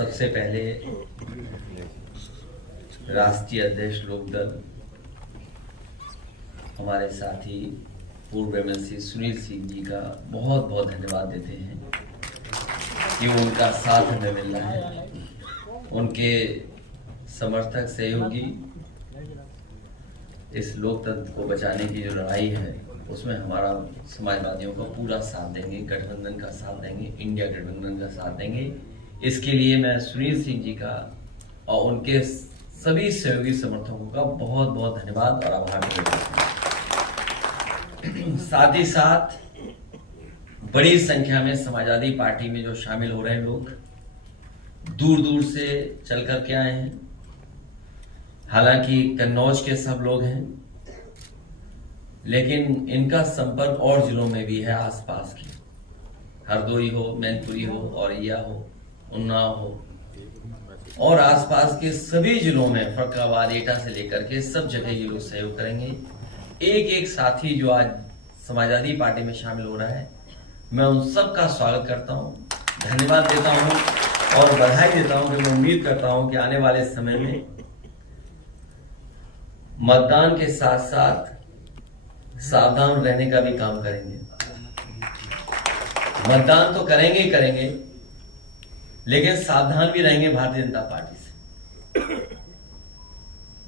सबसे पहले राष्ट्रीय अध्यक्ष लोकदल हमारे साथी पूर्व एमएलसी सुनील सिंह जी का बहुत बहुत धन्यवाद देते हैं कि उनका साथ हमें मिल रहा है। उनके समर्थक सहयोगी इस लोकतंत्र को बचाने की जो लड़ाई है उसमें हमारा समाजवादियों का पूरा साथ देंगे, गठबंधन का साथ देंगे, इंडिया गठबंधन का साथ देंगे। इसके लिए मैं सुनील सिंह जी का और उनके सभी सहयोगी समर्थकों का बहुत बहुत धन्यवाद और आभार व्यक्त करता हूं। साथ ही साथ बड़ी संख्या में समाजवादी पार्टी में जो शामिल हो रहे हैं लोग दूर दूर से चल कर के आए हैं। हालांकि कन्नौज के सब लोग हैं, लेकिन इनका संपर्क और जिलों में भी है, आसपास की, हरदोई हो, मैनपुरी हो, औरैया हो, उन्नाव हो और आसपास के सभी जिलों में, फरक्काबाद, एटा से लेकर के सब जगह ये लोग सहयोग करेंगे। एक एक साथी जो आज समाजवादी पार्टी में शामिल हो रहा है, मैं उन सब का स्वागत करता हूं, धन्यवाद देता हूं और बधाई देता हूं कि मैं उम्मीद करता हूं कि आने वाले समय में मतदान के साथ साथ सावधान रहने का भी काम करेंगे। मतदान तो करेंगे, लेकिन सावधान भी रहेंगे भारतीय जनता पार्टी से।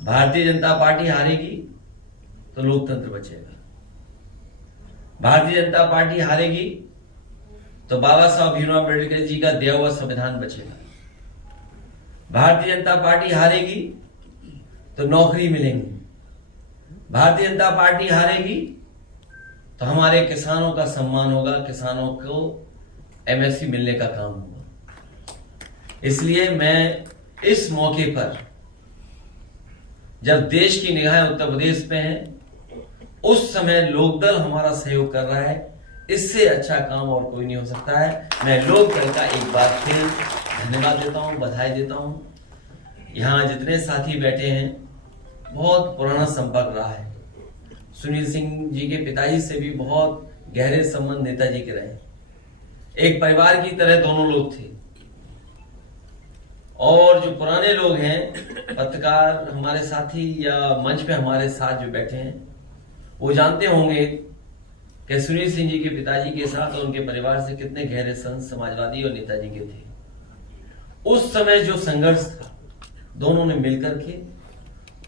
भारतीय जनता पार्टी हारेगी तो लोकतंत्र बचेगा। भारतीय जनता पार्टी हारेगी तो बाबा साहब भीमराव अम्बेडकर जी का दिया हुआ संविधान बचेगा। भारतीय जनता पार्टी हारेगी तो नौकरी मिलेंगी। भारतीय जनता पार्टी हारेगी तो हमारे किसानों का सम्मान होगा, किसानों को एमएसपी मिलने का काम होगा। इसलिए मैं इस मौके पर, जब देश की निगाहें उत्तर प्रदेश पे हैं, उस समय लोकदल हमारा सहयोग कर रहा है, इससे अच्छा काम और कोई नहीं हो सकता है। मैं लोकदल का एक बार फिर धन्यवाद देता हूं, बधाई देता हूं। यहां जितने साथी बैठे हैं, बहुत पुराना संपर्क रहा है। सुनील सिंह जी के पिताजी से भी बहुत गहरे संबंध नेताजी के रहे। एक परिवार की तरह दोनों लोग थे। और जो पुराने लोग हैं, पत्रकार हमारे साथी या मंच पे हमारे साथ जो बैठे हैं, वो जानते होंगे कि सुनील सिंह जी के पिताजी के साथ और उनके परिवार से कितने गहरे संबंध समाजवादी और नेताजी के थे। उस समय जो संघर्ष था, दोनों ने मिलकर के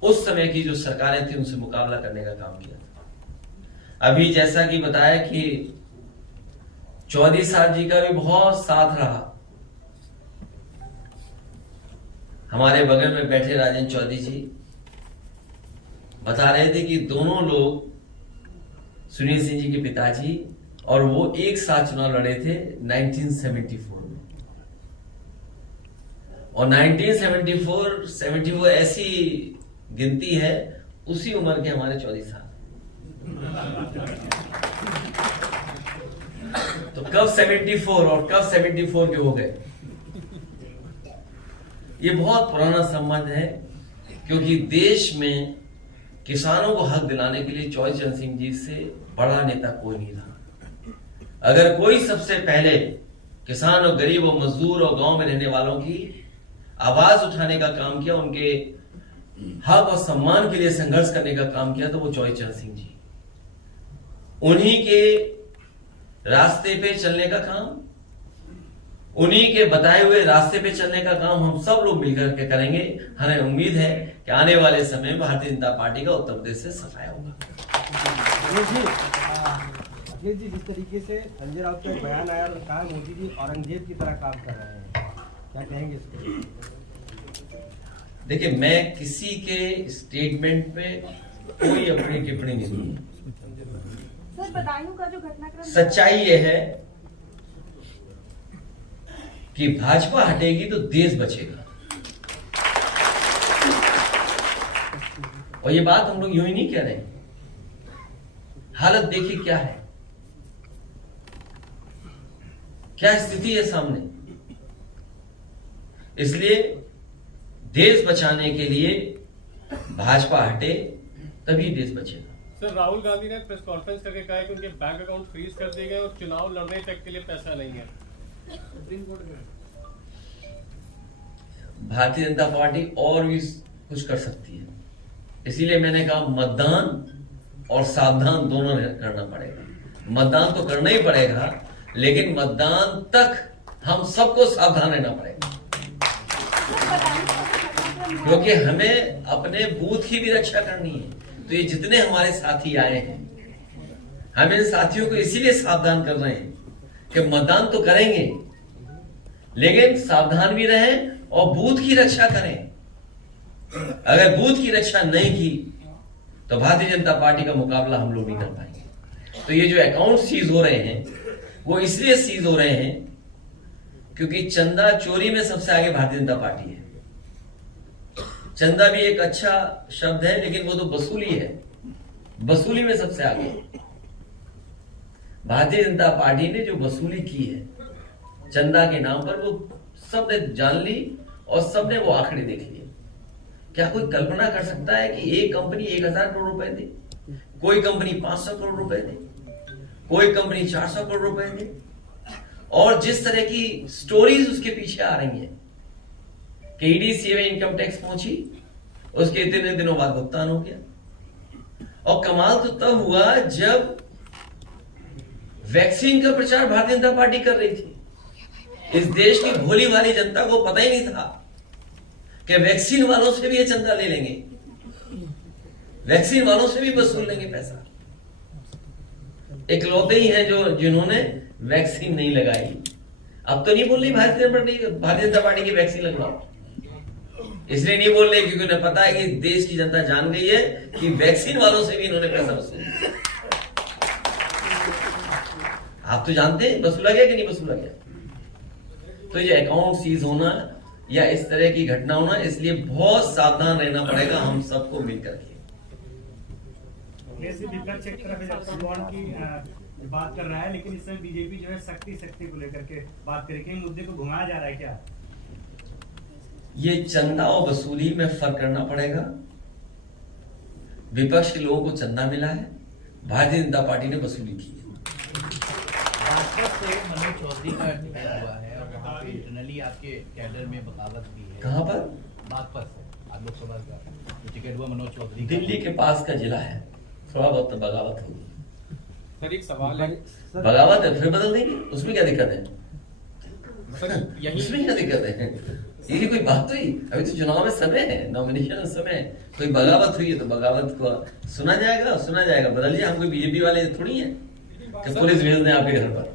उस समय की जो सरकारें थी उनसे मुकाबला करने का काम किया था। अभी जैसा कि बताया कि चौधरी साहब जी का भी बहुत साथ रहा। हमारे बगल में बैठे राजेंद्र चौधरी जी बता रहे थे कि दोनों लोग, सुनील सिंह जी के पिताजी और वो, एक साथ चुनाव लड़े थे 1974 में। और 1974 ऐसी गिनती है, उसी उम्र के हमारे चौधरी साहब। तो कब 74 और कब 74 के हो गए, ये बहुत पुराना संबंध है। क्योंकि देश में किसानों को हक दिलाने के लिए चौधरी चरण सिंह जी से बड़ा नेता कोई नहीं रहा। अगर कोई सबसे पहले किसान और गरीब और मजदूर और गांव में रहने वालों की आवाज उठाने का काम किया, उनके हक और सम्मान के लिए संघर्ष करने का काम किया, तो वो चौधरी चरण सिंह जी। उन्हीं के रास्ते पे चलने का काम, उन्हीं के बताए हुए रास्ते पे चलने का काम हम सब लोग मिलकर के करेंगे। हमें उम्मीद है कि आने वाले समय में भारतीय जनता पार्टी का उत्तर प्रदेश से सफाया होगा। अखिलेश जी, जिस तरीके से संजय राउत का बयान आया और कहा मोदी जी औरंगजेब की तरह काम कर रहे हैं, क्या कहेंगे इसको? देखिए, मैं किसी के स्टेटमेंट पे कोई अपनी टिप्पणी नहीं दूंगा। सर, बदायूं का जो घटनाक्रम, सच्चाई यह है कि भाजपा हटेगी तो देश बचेगा। और ये बात हम लोग यूं ही नहीं कह रहे। हालत देखिए क्या है, क्या स्थिति है सामने। इसलिए देश बचाने के लिए भाजपा हटे, तभी देश बचेगा। सर, राहुल गांधी ने प्रेस कॉन्फ्रेंस करके कहा है कि उनके बैंक अकाउंट फ्रीज कर दिए गए और चुनाव लड़ने तक के लिए पैसा नहीं है। भारतीय जनता पार्टी और भी कुछ कर सकती है। इसीलिए मैंने कहा मतदान और सावधान दोनों करना पड़ेगा। मतदान तो करना ही पड़ेगा, लेकिन मतदान तक हम सबको सावधान रहना पड़ेगा, क्योंकि हमें अपने बूथ की भी रक्षा करनी है। तो ये जितने हमारे साथी आए हैं, हम इन साथियों को इसीलिए सावधान कर रहे हैं कि मतदान तो करेंगे, लेकिन सावधान भी रहें और बूथ की रक्षा करें। अगर बूथ की रक्षा नहीं की तो भारतीय जनता पार्टी का मुकाबला हम लोग नहीं कर पाएंगे। तो ये जो अकाउंट सीज हो रहे हैं, वो इसलिए सीज हो रहे हैं क्योंकि चंदा चोरी में सबसे आगे भारतीय जनता पार्टी है। चंदा भी एक अच्छा शब्द है, लेकिन वो तो वसूली है, वसूली में सबसे आगे। भारतीय जनता पार्टी ने जो वसूली की है चंदा के नाम पर, वो सबने जान ली और सबने वो आंकड़े देख लिए। क्या कोई कल्पना कर सकता है कि एक कंपनी 1000 करोड़ रुपए दे, कोई कंपनी 500 करोड़ रुपए दे, कोई कंपनी 400 करोड़ रुपए दे? और जिस तरह की स्टोरीज उसके पीछे आ रही हैं कि ईडी में इनकम टैक्स पहुंची, उसके इतने दिनों बाद भुगतान हो गया। और कमाल तो तब हुआ जब वैक्सीन का प्रचार भारतीय जनता पार्टी कर रही थी। इस देश की भोली भाली जनता को पता ही नहीं था कि वैक्सीन वालों से भी ये चंदा ले लेंगे, वैक्सीन वालों से भी वसूल लेंगे पैसा। इकलौते ही हैं जो जिन्होंने वैक्सीन नहीं लगाई। अब तो नहीं बोल रही भारतीय जनता पार्टी की वैक्सीन लगवाओ, इसलिए नहीं बोल रहे क्योंकि उन्हें पता है कि देश की जनता जान गई है कि वैक्सीन वालों से भी इन्होंने पैसा वसूला। आप तो जानते हैं वसूला गया कि नहीं वसूला गया। तो ये अकाउंट सीज होना या इस तरह की घटना होना, इसलिए बहुत सावधान रहना पड़ेगा हम सबको मिलकर के। विपक्ष एक तरफ की बात कर रहा है, लेकिन इस समय बीजेपी जो है शक्ति को लेकर के बात करें, कई मुद्दे को घुमाया जा रहा है क्या? ये चंदा और वसूली में फर्क करना पड़ेगा। विपक्ष के लोगों को चंदा मिला है, भारतीय जनता पार्टी ने वसूली की है। से मनोज चौधरी का इंतकाल हुआ है और वहाँ पे इंटरनली आपके कैडर में बगावत भी है। कहाँ पर? बागपत से आज लोकसभा का जो टिकट हुआ मनोज चौधरी, दिल्ली के पास का जिला है, थोड़ा बहुत तो बगावत होगी। सर एक सवाल है, बगावत है फिर बदल देंगे, उसमें क्या दिक्कत है? सर यही उसमें क्या दिक्कत है? ये कोई बात हुई? अभी तो चुनाव में समय है, नॉमिनेशन में समय है। कोई बगावत हुई है तो बगावत को सुना जाएगा, बदल जाए। हम कोई बीजेपी वाले थोड़ी है कि पुलिस भेज दें आपके घर पर।